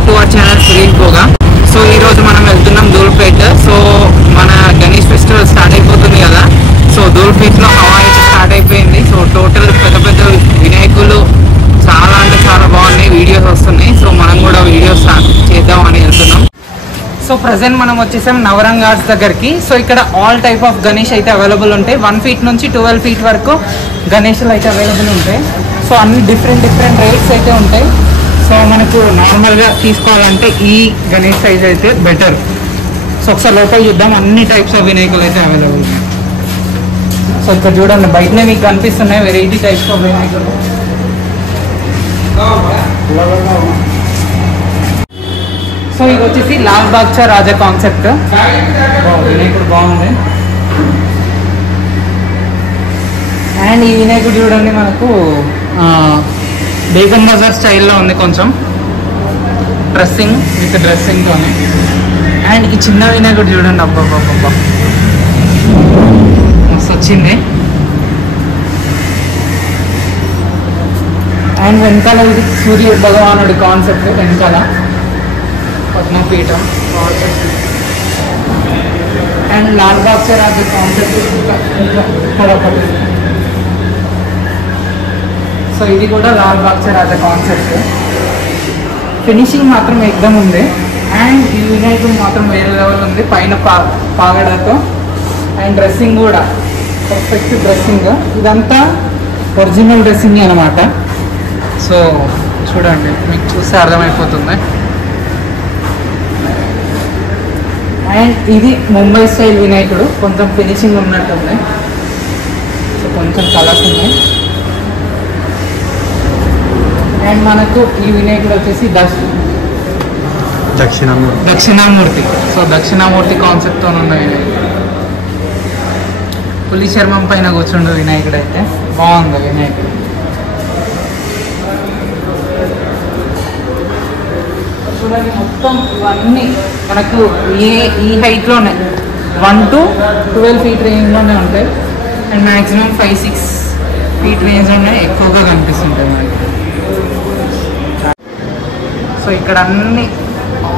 Back to our channel Suresh Bhoga. So ఈరోజు మనం వెళ్తున్నాం ధూల్పేట్. సో మన గణేష్ ఫెస్టివల్ స్టార్ట్ అయిపోతుంది కదా. సో ధూల్పేట్లో హవా అయితే స్టార్ట్ అయిపోయింది. సో టోటల్ పెద్ద పెద్ద వినాయకులు చాలా అంటే చాలా బాగున్నాయి, వీడియోస్ వస్తున్నాయి. సో మనం కూడా వీడియోస్ చేద్దామని వెళ్తున్నాం. సో ప్రజెంట్ మనం వచ్చేసాం నవరంగ్ ఆర్ట్స్ దగ్గరికి. సో ఇక్కడ ఆల్ టైప్ ఆఫ్ గణేష్ అయితే అవైలబుల్ ఉంటాయి. 1 feet నుంచి 12 feet వరకు గణేష్లు అయితే అవైలబుల్ ఉంటాయి. సో అన్ని డిఫరెంట్ రేట్స్ అయితే ఉంటాయి. సో మనకు నార్మల్గా తీసుకోవాలంటే ఈ గణేష్ సైజ్ అయితే బెటర్. సో ఒకసారి లోపల చూద్దాం, అన్ని టైప్స్ ఆఫ్ వినాయకులు అయితే అవైలబుల్ ఉన్నాయి. సో ఇక్కడ చూడండి, బయటనే మీకు కనిపిస్తున్నాయి వెరైటీ టైప్స్ ఆఫ్ వినాయకులు. సో ఇది వచ్చేసి లాల్ బాగ్చా రాజా కాన్సెప్ట్. వినాయకుడు బాగుంది. అండ్ ఈ వినాయకుడు చూడండి మనకు బేగం బజార్ స్టైల్లో ఉంది, కొంచెం డ్రెస్సింగ్ విత్ డ్రెస్సింగ్తో. అండ్ ఈ చిన్న వినాయకుడు చూడండి, అబ్బా మస్తు వచ్చింది. అండ్ వెనకాల ఇది సూర్య భగవానుడి కాన్సెప్ట్, వెనకాల పద్మపీఠం. అండ్ లాల్ బాగ్చా రాజా కాన్సెప్ట్ ఇక్కడ ఒకటి. సో ఇది కూడా లాల్ బాగ్చా రాజా కాన్సెప్ట్. ఫినిషింగ్ మాత్రం ఎక్దమ్ ఉంది. అండ్ ఈ వినాయకుడు మాత్రం వేరే లెవెల్ ఉంది, పైన పాగడతో. అండ్ డ్రెస్సింగ్ కూడా పర్ఫెక్ట్ డ్రెస్సింగ్. ఇదంతా ఒరిజినల్ డ్రెస్సింగ్ అనమాట. సో చూడండి, మీకు చూస్తే అర్థమైపోతుంది. అండ్ ఇది ముంబై స్టైల్ వినాయకుడు, కొంచెం ఫినిషింగ్ ఉన్నట్టుంది. సో కొంచెం కలర్స్ ఉన్నాయి. అండ్ మనకు ఈ వినాయకుడు వచ్చేసి దక్షిణామూర్తి. సో దక్షిణామూర్తి కాన్సెప్ట్తో ఉన్న వినాయకుడు. పులి చర్మం పైన కూర్చుండు వినాయకుడు అయితే బాగుంది వినాయకుడు. చూడండి, మొత్తం ఇవన్నీ మనకు ఈ హైట్లోనే 1 to 12 feet రేంజ్లోనే ఉంటాయి. అండ్ మ్యాక్సిమం 5-6 feet రేంజ్లోనే ఎక్కువగా కనిపిస్తుంటాయి మనకి. సో ఇక్కడ అన్ని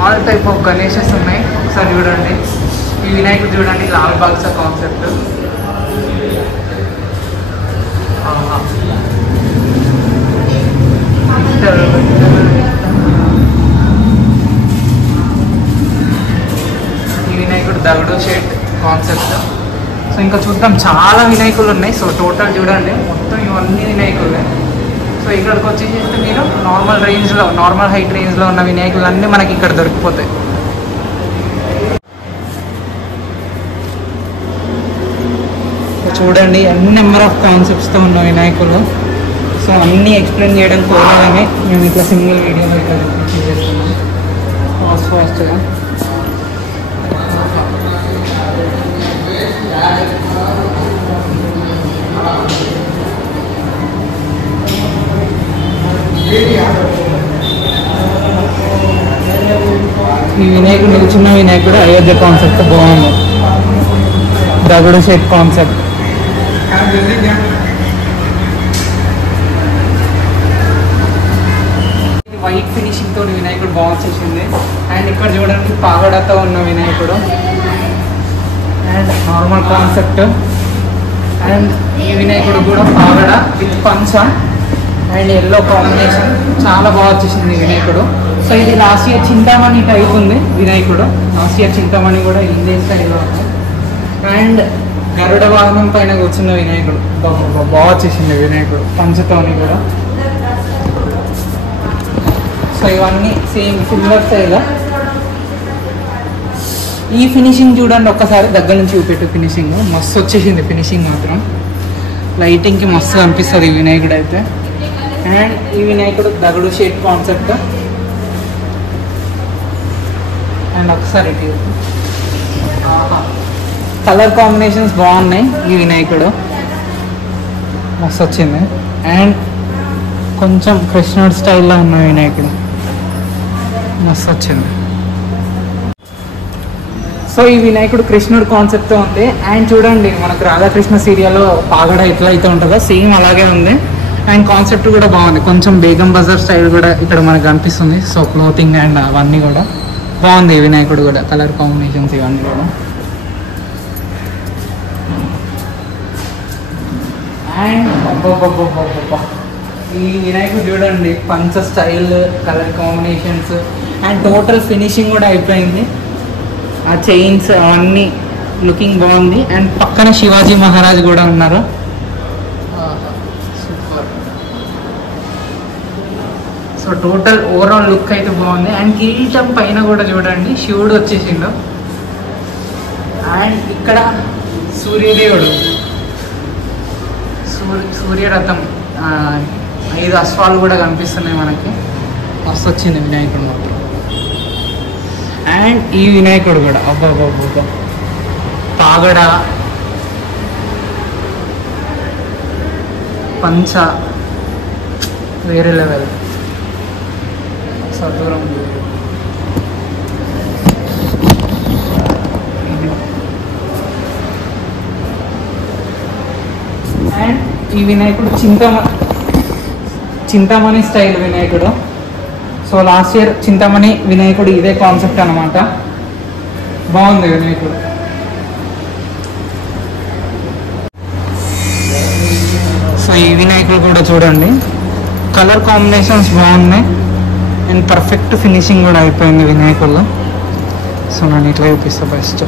ఆల్ టైప్ ఆఫ్ గణేషెస్ ఉన్నాయి. ఒకసారి చూడండి, ఈ వినాయకుడు చూడండి, లాల్ బాగ్చా కాన్సెప్ట్. ఈ వినాయకుడు దగడు షేట్ కాన్సెప్ట్. సో ఇంకా చూద్దాం, చాలా వినాయకులు ఉన్నాయి. సో టోటల్ చూడండి, మొత్తం ఇవన్నీ వినాయకులే. సో ఇక్కడికి వచ్చేసి మీరు నార్మల్ హైట్ రేంజ్లో ఉన్న వినాయకులు అన్నీ మనకి ఇక్కడ దొరికిపోతాయి. చూడండి, అన్ని నెంబర్ ఆఫ్ కాన్సెప్ట్స్తో ఉన్న వినాయకులు. సో అన్నీ ఎక్స్ప్లెయిన్ చేయడం కోరాలని మేము ఇట్లా సింగిల్ వీడియోలో ఇక్కడ చేస్తున్నాం ఫాస్ట్గా. ఈ వినాయకుడు నిల్చున్న వినాయకుడు అయోధ్య కాన్సెప్ట్ బాగుంది, దగడు షేప్ కాన్సెప్ట్. వైట్ ఫినిషింగ్ తో వినాయకుడు బాగా వచ్చేసింది. అండ్ ఇక్కడ చూడండి, పాగడతో ఉన్న వినాయకుడు అండ్ నార్మల్ కాన్సెప్ట్. అండ్ ఈ వినాయకుడు కూడా పాగడ విత్ పంచ అండ్ ఎల్లో కాంబినేషన్, చాలా బాగా వచ్చేసింది వినాయకుడు. సో ఇది లాస్ట్ ఇయర్ చింతామణి టైప్ ఉంది వినాయకుడు. లాస్ట్ ఇయర్ చింతామణి కూడా ఇదే స్టైల్లో ఉంది. అండ్ గరుడ వాహనం పైన కూర్చున్న వినాయకుడు బాగా వచ్చేసింది వినాయకుడు, పంచతోని కూడా. సో ఇవన్నీ సేమ్ సిల్వర్ స్టైల్. ఈ ఫినిషింగ్ చూడండి, ఒక్కసారి దగ్గర నుంచి చూపెట్టు. ఫినిషింగ్ మస్తు వచ్చేసింది, ఫినిషింగ్ మాత్రం లైటింగ్కి మస్తు అనిపిస్తుంది ఈ వినాయకుడు అయితే. అండ్ ఈ వినాయకుడు దగడు షేప్ కాన్సెప్ట్. అండ్ ఒకసారి కలర్ కాంబినేషన్స్ బాగున్నాయి. ఈ వినాయకుడు మస్తు వచ్చింది. అండ్ కొంచెం కృష్ణుడు స్టైల్లో ఉన్న వినాయకుడు మస్తు వచ్చింది. సో ఈ వినాయకుడు కృష్ణుడు కాన్సెప్ట్తో ఉంది. అండ్ చూడండి, మనకు రాధాకృష్ణ సీరియల్లో పాగడ ఎట్లా అయితే ఉంటుందో సేమ్ అలాగే ఉంది. అండ్ కాన్సెప్ట్ కూడా బాగుంది, కొంచెం బేగం బజార్ స్టైల్ కూడా ఇక్కడ మనకు కనిపిస్తుంది. సో క్లోతింగ్ అండ్ అవన్నీ కూడా బాగుంది. వినాయకుడు కూడా కలర్ కాంబినేషన్స్ ఇవన్నీ కూడా. అండ్ ఈ వినాయకుడు చూడండి, పంచ style, colour combinations and total finishing కూడా అయిపోయింది. ఆ చైన్స్ అవన్నీ లుకింగ్ బాగుంది. అండ్ పక్కన శివాజీ మహారాజ్ కూడా ఉన్నారు. Super. So total overall look అయితే బాగుంది. అండ్ కిరీటం పైన కూడా చూడండి శివుడు వచ్చేసిండు. అండ్ ఇక్కడ సూర్యదేవుడు, సూర్యరథం, 5 అశ్వాలు కూడా కనిపిస్తున్నాయి మనకి. మస్తు వచ్చింది వినాయకుడు మాత్రం. అండ్ ఈ వినాయకుడు కూడా అబ్బాబ్బాబ్బా, పాగడ, పంచ, వేరే లెవెల్. సదూరం అండ్ ఈ వినాయకుడు చింతామణి స్టైల్ వినాయకుడు. సో లాస్ట్ ఇయర్ చింతామణి వినాయకుడు ఇదే కాన్సెప్ట్ అనమాట. బాగుంది వినాయకుడు. సో ఈ వినాయకుడు కూడా చూడండి, కలర్ కాంబినేషన్స్ బాగున్నాయి అండ్ పర్ఫెక్ట్ ఫినిషింగ్ కూడా అయిపోయింది వినాయకుల్లో. సో నేను ఇట్లా చూపిస్తా ఫస్ట్.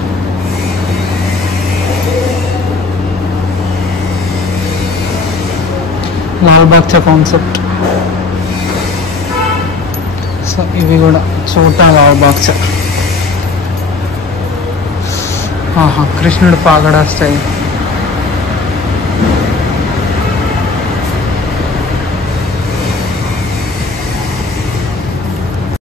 లాల్ బాగ్చా కాన్సెప్ట్. సో ఇవి కూడా చోటా లాల్ బాగ్చా. కృష్ణుడు పాగడా స్టైల్.